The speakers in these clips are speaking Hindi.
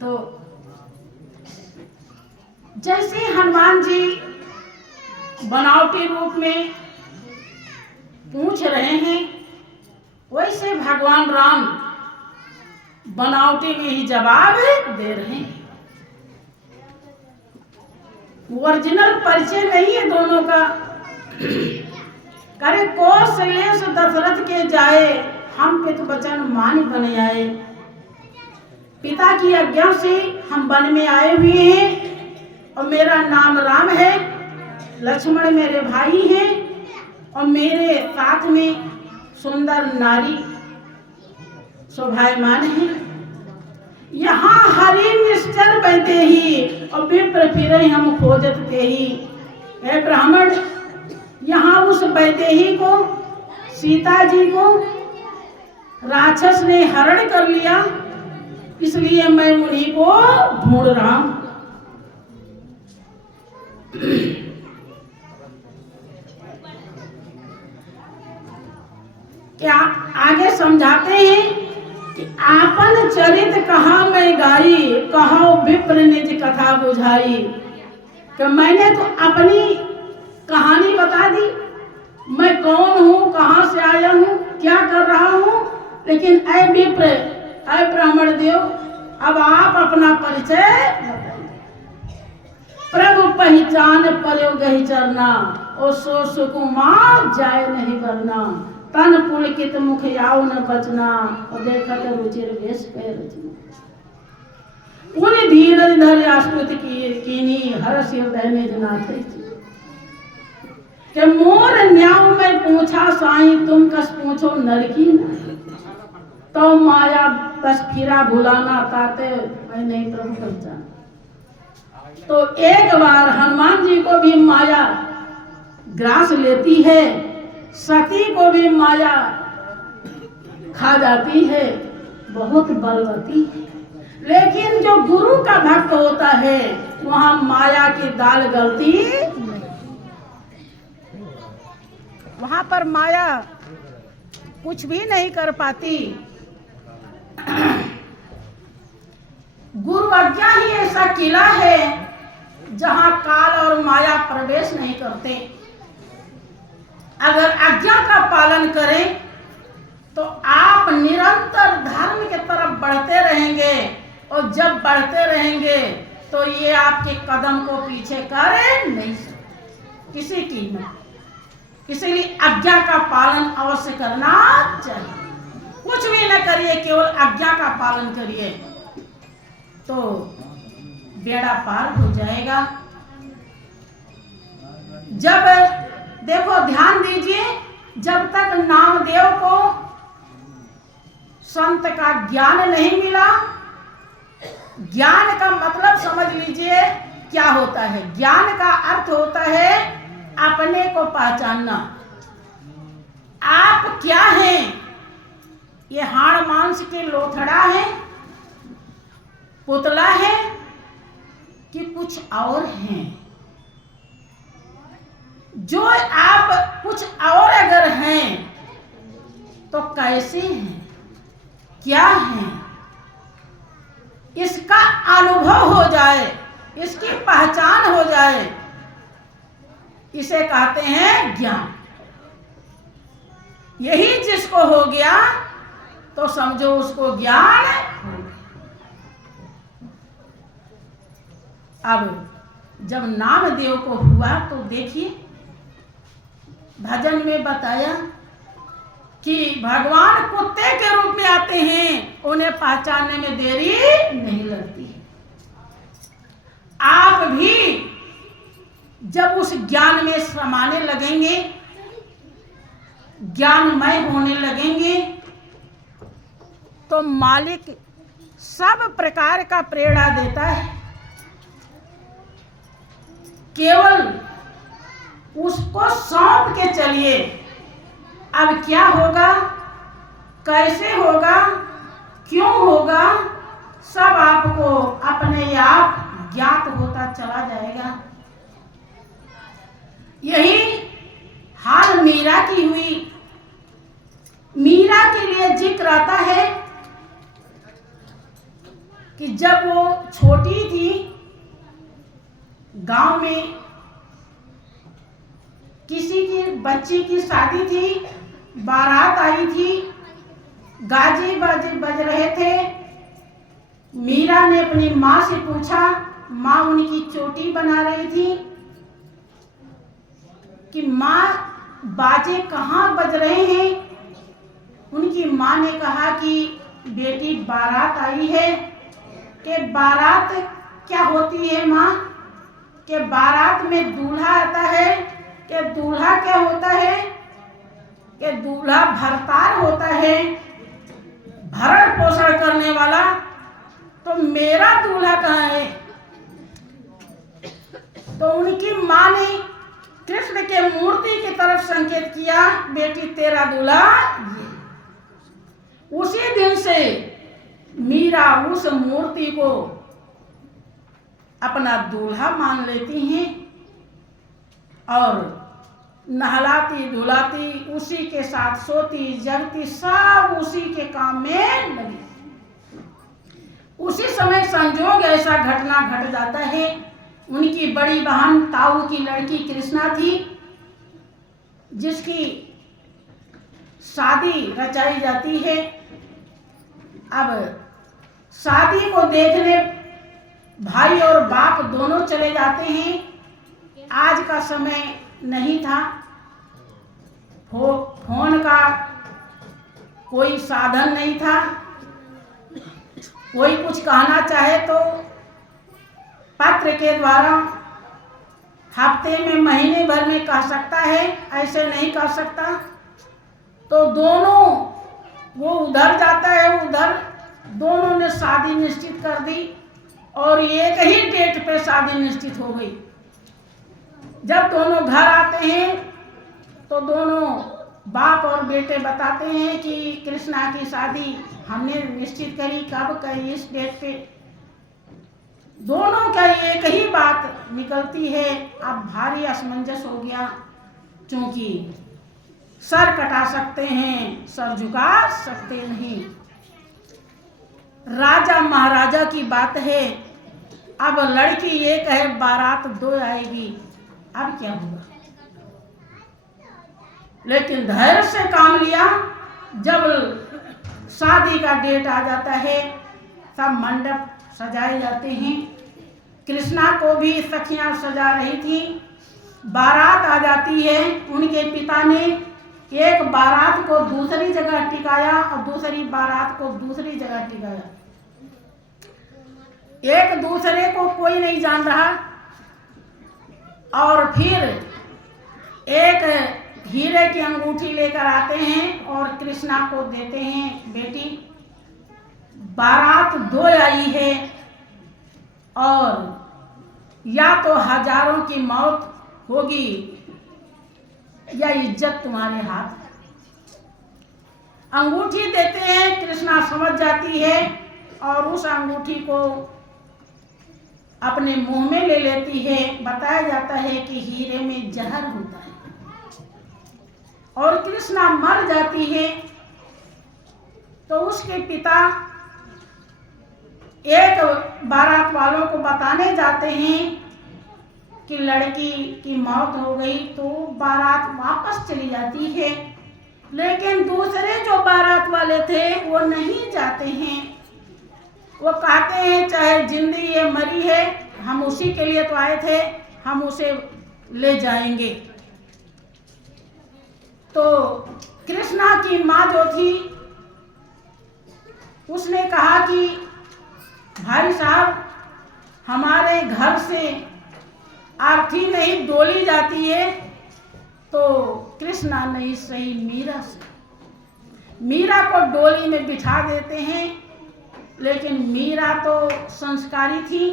तो जैसे हनुमान जी बनावटी रूप में पूछ रहे हैं, वैसे भगवान राम बनावटी में ही जवाब दे रहे हैं। ओरिजिनल परिचय नहीं है दोनों का। करे कौशलेश दशरथ के जाए, हम पितु वचन मान बन आए। पिता की आज्ञा से हम वन में आए हुए हैं और मेरा नाम राम है। लक्ष्मण मेरे भाई हैं और मेरे साथ में सुंदर नारी शोभायमान है। यहाँ हरि निश्चर बहते ही और विप्र फिरे हम खोजत ते ही। हे ब्राह्मण, यहाँ उस वैदेही को, सीता जी को राक्षस ने हरण कर लिया, इसलिए मैं उन्हीं को ढूंढ रहा हूं। क्या आगे समझाते हैं कि आपन चरित कहा मैं गाई, कहो विप्र निज कथा बुझाई। कि मैंने तो अपनी कहानी बता दी, मैं कौन हूँ, कहाँ से आया हूँ, क्या कर रहा हूँ। लेकिन ऐ विप्र, ऐ ब्राह्मण देव, अब आप अपना परिचय बताइए। प्रभु पहचान पर्यो गही चरना, और सो सुकुमार जाए नहीं करना। तन पुलकित मुख याव न बचना, और देखत रुचिर वेश पे रचना। उन धीरज धर आस्तुत कीनी, हर्ष हृदय निज नाथ के। मोर न्याव में पूछा साईं, तुम कस पूछो नर की नहीं। तो माया बस फिरा भुलाना, ताते मैं नहीं प्रभु पहचान। तो एक बार हनुमान जी को भी माया ग्रास लेती है, सती को भी माया खा जाती है, बहुत बलवती है। लेकिन जो गुरु का भक्त होता है, वहां माया की दाल गलती नहीं, वहां पर माया कुछ भी नहीं कर पाती। गुरु आज्ञा ही ऐसा किला है जहां काल और माया प्रवेश नहीं करते। अगर आज्ञा का पालन करें तो आप निरंतर धर्म की तरफ बढ़ते रहेंगे, और जब बढ़ते रहेंगे तो ये आपके कदम को पीछे कर नहीं सकते किसी कीमत। इसीलिए आज्ञा का पालन अवश्य करना चाहिए। कुछ भी न करिए, केवल आज्ञा का पालन करिए तो बेड़ा पार हो जाएगा। जब देखो, ध्यान दीजिए, जब तक नामदेव को संत का ज्ञान नहीं मिला, ज्ञान का मतलब समझ लीजिए क्या होता है। ज्ञान का अर्थ होता है अपने को पहचानना। आप क्या हैं? ये हाड़ मांस के लोथड़ा है, पुतला है, कि कुछ और हैं? जो आप कुछ और अगर हैं तो कैसे हैं, क्या हैं, इसका अनुभव हो जाए, इसकी पहचान हो जाए, इसे कहते हैं ज्ञान। यही जिसको हो गया तो समझो उसको ज्ञान हो गया। अब जब नामदेव को हुआ तो देखिए, भजन में बताया कि भगवान कुत्ते के रूप में आते हैं, उन्हें पहचानने में देरी नहीं लगती। आप भी जब उस ज्ञान में समाने लगेंगे, ज्ञानमय होने लगेंगे, तो मालिक सब प्रकार का प्रेरणा देता है। केवल उसको सौंप के चलिए। अब क्या होगा, कैसे होगा, क्यों होगा, सब आपको अपने आप ज्ञात होता चला जाएगा। यही हाल मीरा की हुई। मीरा के लिए जिक्र आता है कि जब वो छोटी थी, गांव में किसी की बच्ची की शादी थी, बारात आई थी, गाजे बाजे बज रहे थे। मीरा ने अपनी माँ से पूछा, माँ उनकी चोटी बना रही थी, कि माँ बाजे कहाँ बज रहे हैं। उनकी माँ ने कहा कि बेटी बारात आई है। कि बारात क्या होती है माँ? कि बारात में दूल्हा आता है। कि दूल्हा क्या होता है? कि दूल्हा भरतार होता है, भरण पोषण करने वाला। तो मेरा दूल्हा कहाँ है? तो उनकी माँ ने कृष्ण के मूर्ति की तरफ संकेत किया, बेटी तेरा दूल्हा ये। उसी दिन से मीरा उस मूर्ति को अपना दूल्हा मान लेती हैं और नहलाती धुलाती, उसी के साथ सोती जगती, सब उसी के काम में लगी। उसी समय संजोग ऐसा घटना घट जाता है। उनकी बड़ी बहन ताऊ की लड़की कृष्णा थी, जिसकी शादी रचाई जाती है। अब शादी को देखने भाई और बाप दोनों चले जाते हैं। आज का समय नहीं था, फोन का कोई साधन नहीं था। कोई कुछ कहना चाहे तो पत्र के द्वारा हफ्ते में, महीने भर में कह सकता है, ऐसे नहीं कह सकता। तो दोनों, वो उधर जाता है, उधर दोनों ने शादी निश्चित कर दी और एक ही डेट पे शादी निश्चित हो गई। जब दोनों घर आते हैं तो दोनों बाप और बेटे बताते हैं कि कृष्णा की शादी हमने निश्चित करी, कब करी, इस डेट पे। दोनों का एक ही बात निकलती है। अब भारी असमंजस हो गया, क्योंकि सर कटा सकते हैं, सर झुका सकते नहीं। राजा महाराजा की बात है। अब लड़की एक है, बारात दो आएगी, अब क्या होगा? लेकिन धैर्य से काम लिया। जब शादी का डेट आ जाता है, सब मंडप सजाए जाते हैं। कृष्णा को भी सखियां सजा रही थी। बारात आ जाती है। उनके पिता ने एक बारात को दूसरी जगह टिकाया और दूसरी बारात को दूसरी जगह टिकाया। एक दूसरे को कोई नहीं जान रहा। और फिर एक हीरे की अंगूठी लेकर आते हैं और कृष्णा को देते हैं, बेटी बारात दो आई है और या तो हजारों की मौत होगी या इज्जत तुम्हारे हाथ। अंगूठी देते हैं, कृष्णा समझ जाती है और उस अंगूठी को अपने मुंह में ले लेती है। बताया जाता है कि हीरे में जहर होता है और कृष्णा मर जाती है। तो उसके पिता एक बारात वालों को बताने जाते हैं कि लड़की की मौत हो गई। तो बारात वापस चली जाती है, लेकिन दूसरे जो बारात वाले थे वो नहीं जाते हैं। वो कहते हैं चाहे जिंदगी है मरी है, हम उसी के लिए तो आए थे, हम उसे ले जाएंगे। तो कृष्णा की माँ जो थी उसने कहा कि भाई साहब, हमारे घर से अर्थी नहीं डोली जाती है। तो कृष्णा नहीं सही, मीरा को डोली में बिठा देते हैं। लेकिन मीरा तो संस्कारी थी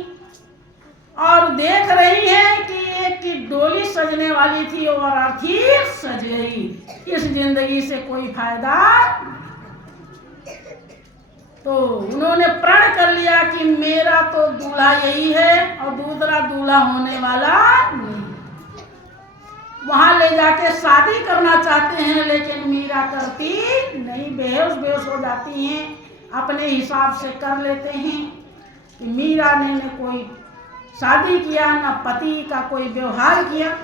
और देख रही है कि एक की डोली सजने वाली थी और अर्थी सज गई, इस जिंदगी से कोई फायदा। तो उन्होंने प्रण कर लिया कि मेरा तो दूल्हा यही है और दूसरा दूल्हा होने वाला नहीं। वहां ले जाके शादी करना चाहते हैं, लेकिन मीरा करती नहीं, बेहोश हो जाती हैं, अपने हिसाब से कर लेते हैं। कि मीरा ने न कोई शादी किया, न पति का कोई व्यवहार किया।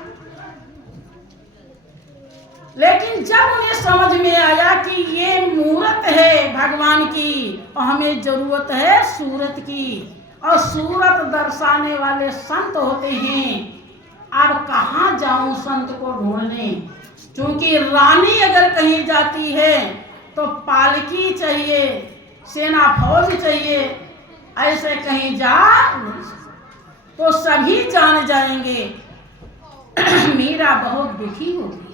लेकिन जब उन्हें समझ में आया कि ये मूरत है भगवान की और हमें जरूरत है सूरत की, और सूरत दर्शाने वाले संत होते हैं, अब कहाँ जाऊं संत को ढूंढने। क्योंकि रानी अगर कहीं जाती है तो पालकी चाहिए, सेना फौज चाहिए, ऐसे कहीं जा तो सभी जान जाएंगे। मीरा बहुत दुखी हो गई।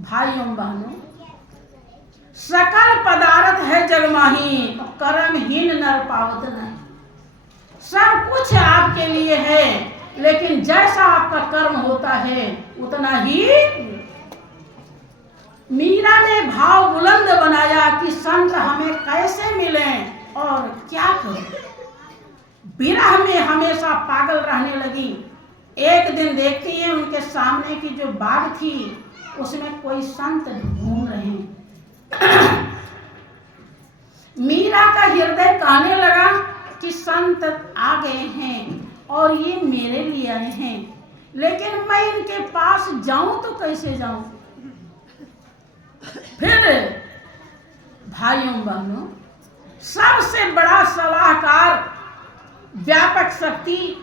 भाइयों बहनों, सकल पदार्थ है जगमाही, कर्महीन नर पावत नहीं। सब कुछ आपके लिए है, लेकिन जैसा आपका कर्म होता है उतना ही। मीरा ने भाव बुलंद बनाया कि संत हमें कैसे मिलें और क्या करें। विरह में हमेशा पागल रहने लगी। एक दिन देखती है उनके सामने की जो बाग थी उसमें कोई संत घूम रहे हैं। मीरा का हृदय कहने लगा कि संत आ गए हैं और ये मेरे लिए आए हैं, लेकिन मैं इनके पास जाऊं तो कैसे जाऊं। फिर भाइयों बहनों, सबसे बड़ा सलाहकार व्यापक शक्ति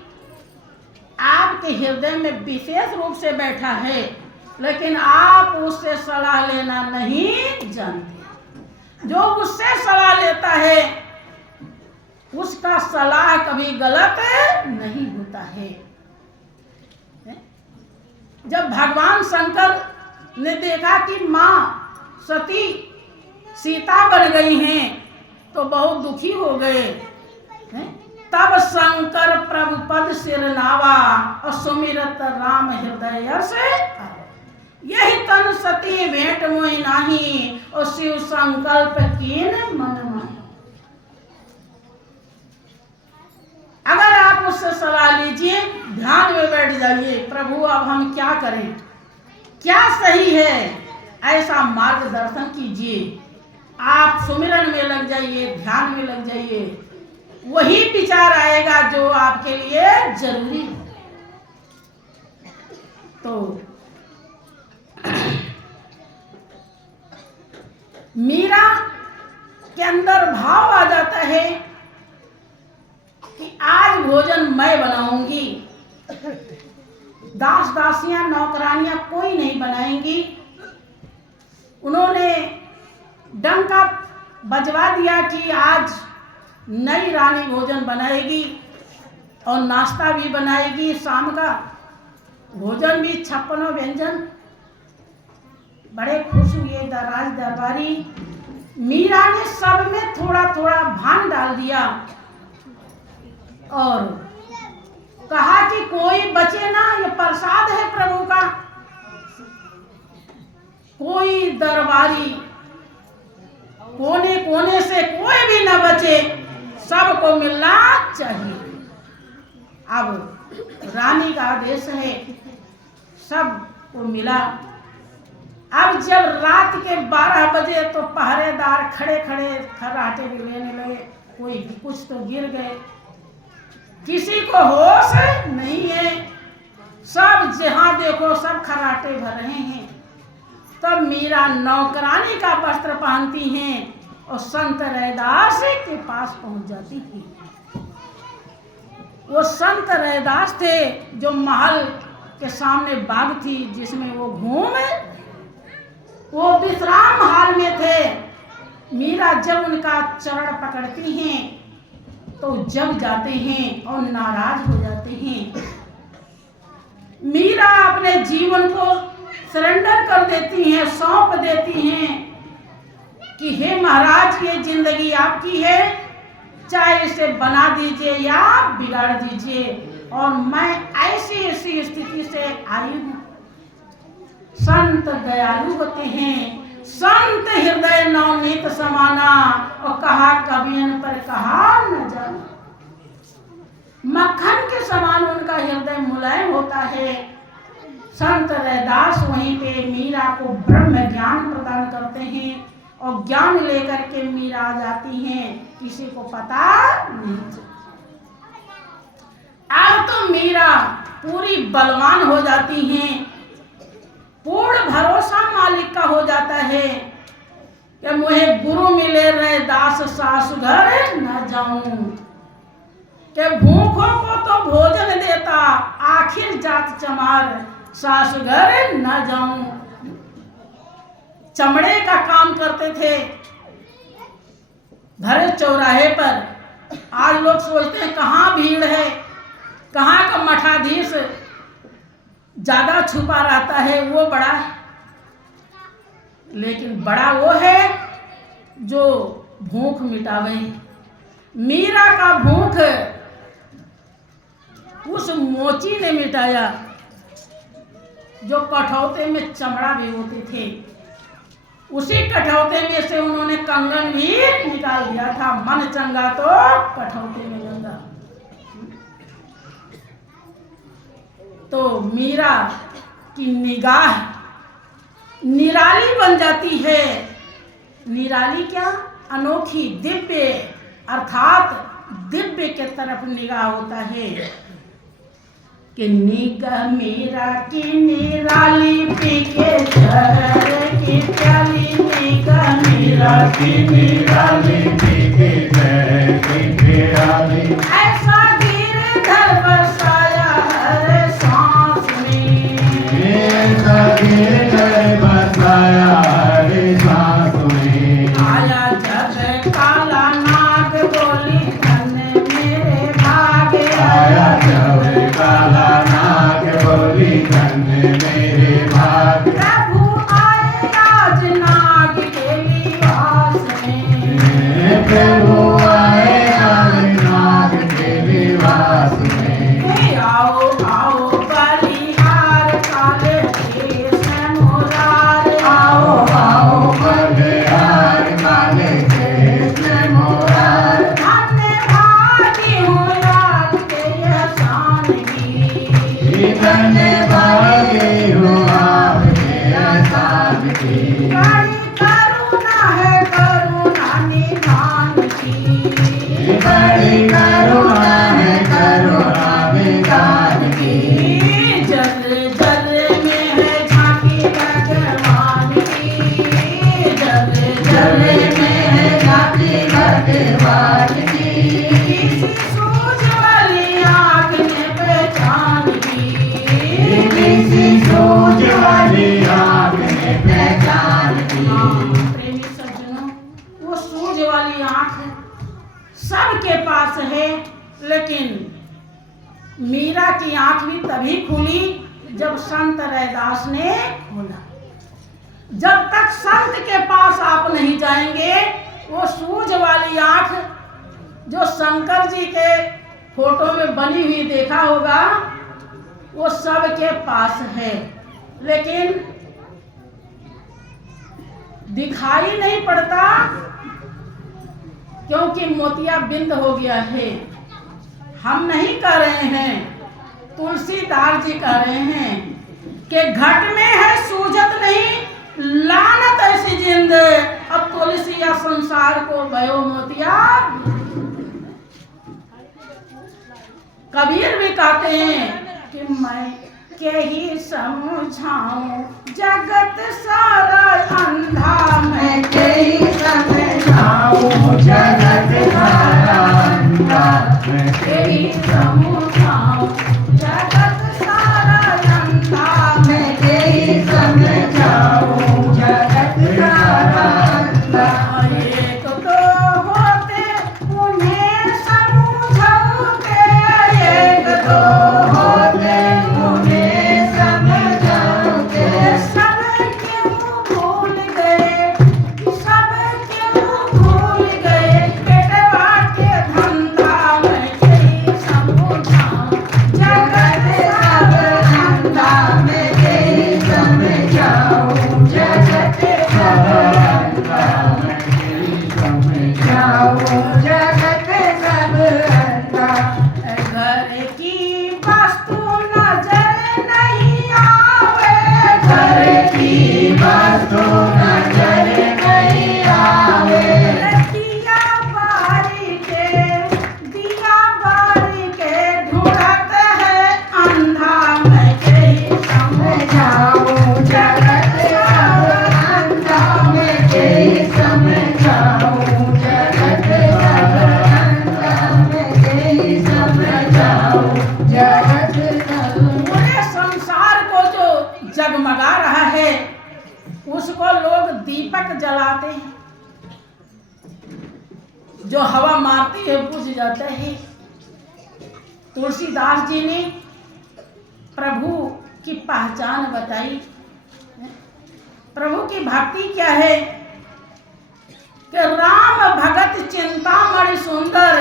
आपके हृदय में विशेष रूप से बैठा है, लेकिन आप उससे सलाह लेना नहीं जानते। जो उससे सलाह लेता है उसका सलाह कभी गलत नहीं होता है। जब भगवान शंकर ने देखा कि मां सती सीता बन गई हैं तो बहुत दुखी हो गए। तब शंकर प्रभु पद सिर नावा और सुमिरत राम हृदय से, यही तन सती भेंट मोहि नाही और शिव संकल्प कीन मन माही। अगर आप उससे सलाह लीजिए, ध्यान में बैठ जाइए, प्रभु अब हम क्या करें, क्या सही है, ऐसा मार्गदर्शन कीजिए। आप सुमिरन में लग जाइए, ध्यान में लग जाइए, वही विचार आएगा जो आपके लिए जरूरी है। तो मीरा के अंदर भाव आ जाता है कि आज भोजन मैं बनाऊंगी, दास दासियां नौकरानियां कोई नहीं बनाएंगी। उन्होंने डंका बजवा दिया कि आज नई रानी भोजन बनाएगी और नाश्ता भी बनाएगी, शाम का भोजन भी 56 व्यंजन। बड़े खुश हुए राज दरबारी। मीरा ने सब में थोड़ा थोड़ा भान डाल दिया और कहा कि कोई बचे ना, ये प्रसाद है प्रभु का। कोई दरबारी कोने कोने से कोई भी न बचे, सबको मिलना चाहिए। अब रानी का आदेश है, सबको मिला। अब जब रात के 12 बजे तो पहरेदार खड़े खड़े खर्राटे भी लेने लगे। कोई कुछ तो गिर गए, किसी को होश नहीं है। सब जहां देखो सब खर्राटे भर रहे हैं। तब मीरा नौकरानी का वस्त्र पहनती हैं और संत रैदास के पास पहुंच जाती थी। वो संत रैदास थे जो महल के सामने बाग थी जिसमें वो घूमे, वो विश्राम हाल में थे। मीरा जब उनका चरण पकड़ती हैं तो जब जाते हैं और नाराज हो जाते हैं। मीरा अपने जीवन को सरेंडर कर देती हैं, सौंप देती हैं कि हे महाराज, ये जिंदगी आपकी है, चाहे इसे बना दीजिए या बिगाड़ दीजिए, और मैं ऐसी स्थिति से आई हूँ। संत दयालु होते हैं, संत हृदय नवनीत समाना, और कहा कवियन पर कहा न जाना। मक्खन के समान उनका हृदय मुलायम होता है। संत रैदास वहीं पे मीरा को ब्रह्म ज्ञान प्रदान करते हैं और ज्ञान लेकर के मीरा आ जाती हैं, किसी को पता नहीं। मीरा पूरी बलवान हो जाती हैं। पूर्ण भरोसा मालिक का हो जाता है कि मुझे गुरु मिले रहे दास सासु घर न जाऊं, कि भूखों को तो भोजन देता आखिर जात चमार सासु घर न जाऊं। चमड़े का काम करते थे घर चौराहे पर। आज लोग सोचते हैं कहाँ भीड़ है, कहाँ का मठाधीश ज्यादा छुपा रहता है, वो बड़ा है। लेकिन बड़ा वो है जो भूख मिटावे। मीरा का भूख उस मोची ने मिटाया जो कठौते में चमड़ा भिगोते थे। उसी कठौते में से उन्होंने कंगन भी निकाल दिया था। मन चंगा तो कठौते में गंगा। तो मीरा की निगाह निराली बन जाती है। निराली क्या? अनोखी, दिव्य, अर्थात दिव्य के तरफ निगाह होता है कि निगाह मीरा की निराली पी के जहर की प्याली। निगाह मीरा की निराली पी के जहर की प्याली। ऐसा गिरधर बसाया हर सांस में, ऐसा गिरधर बसाया हर सांस में। आया जब काला नाग बोली धन मेरे भागे। आया जब काला नाग बोली धन मेरे भाग। प्रभु आए आज नाग के लिबास में, प्रभु आए आज नाग के लिबास में। आओ आओ बलिहार काले केश मोरार। आओ आओ बलिहार काले केश मोरार। धन्य भागी हूँ याद के एहसान की, धन्य भागी हूँ आपके एहसान की। बड़ी करुणा है करुणा निधान की, बड़ी करुणा है करुणा निधान की। जल जल में है झांकी भगवान की, जल जल में है झांकी भगवान की। किसी सूझ वाली आँख ने पहचान की, किसी सूझ वाली आँख ने पहचान की। प्रेमी सज्जनों, वो सूझ वाली आँख सबके पास है, लेकिन मीरा की आंख भी तभी खुली जब संत रैदास ने खोला। जब तक संत के पास आप नहीं जाएंगे, वो सूझ वाली आंख जो शंकर जी के फोटो में बनी हुई देखा होगा, वो सबके पास है, लेकिन दिखाई नहीं पड़ता क्योंकि मोतिया बिंद हो गया है। हम नहीं कह रहे हैं, तुलसीदास जी कह रहे हैं कि घट में है सूझत नहीं लानत ऐसी जिंद। अब तुलसी या संसार को भयो मोतिया। कबीर भी कहते हैं कि मैं के ही समझाऊं जगत सारा अंधा। मैं के ही समझाऊं जगत सारा अंधा। मैं के ही समझाऊं जगत सारा अंधा। मैं के ही समझाऊं जगत सारा अंधा। एक तो होते उन्हें समझाओगे, एक तो होते उन्हें समझाओगे। सब क्यों भूल गए, सब क्यों भूल गए, पेटवा के धंधा। मैं के ही समझाऊं जगत दीपक जलाते हैं, जो हवा मारती है बुझ जाता है। तुलसीदास जी ने प्रभु की पहचान बताई। प्रभु की भक्ति क्या है कि राम भगत चिंतामणि सुंदर,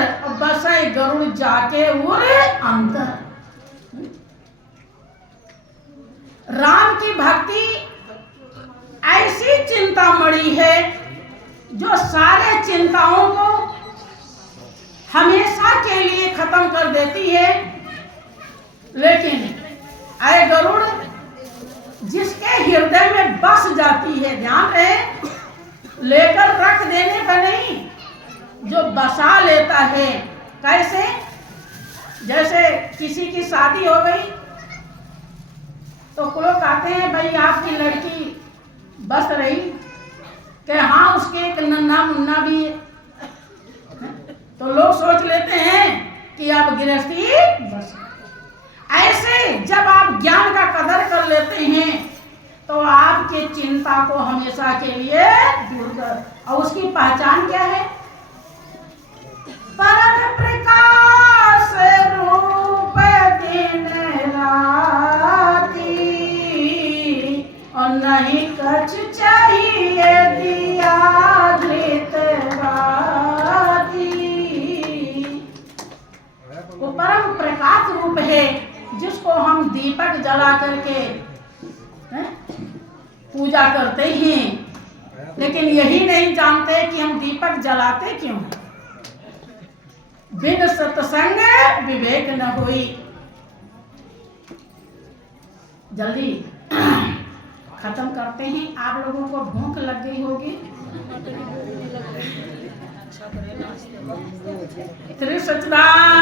बसे गरुड़ जाके उर अंतर। राम की भक्ति ऐसी चिंतामणि है जो सारे चिंताओं को हमेशा के लिए खत्म कर देती है। लेकिन ऐ गरुड़ जिसके हृदय में बस जाती है, ध्यान रहे, लेकर रख देने का नहीं, जो बसा लेता है। कैसे? जैसे किसी की शादी हो गई तो लोग कहते हैं भाई आपकी लड़की बस रही, कि हाँ उसके एक नन्हा मुन्ना भी है, तो लोग सोच लेते हैं कि अब गृहस्थी बस। ऐसे जब आप ज्ञान का कदर कर लेते हैं तो आपके चिंता को हमेशा के लिए दूर कर। और उसकी पहचान क्या है? परम प्रकाश रूप दिन राती, और नहीं कछ चाहिए दिया धृत राती। वो परम प्रकाश रूप है जिसको हम दीपक जला करके पूजा करते हैं, लेकिन यही नहीं जानते कि हम दीपक जलाते क्यों हैं। बिन सत्संग विवेक न होई। जल्दी खत्म करते हैं, आप लोगों को भूख लग गई होगी। श्री सच्चिदानंद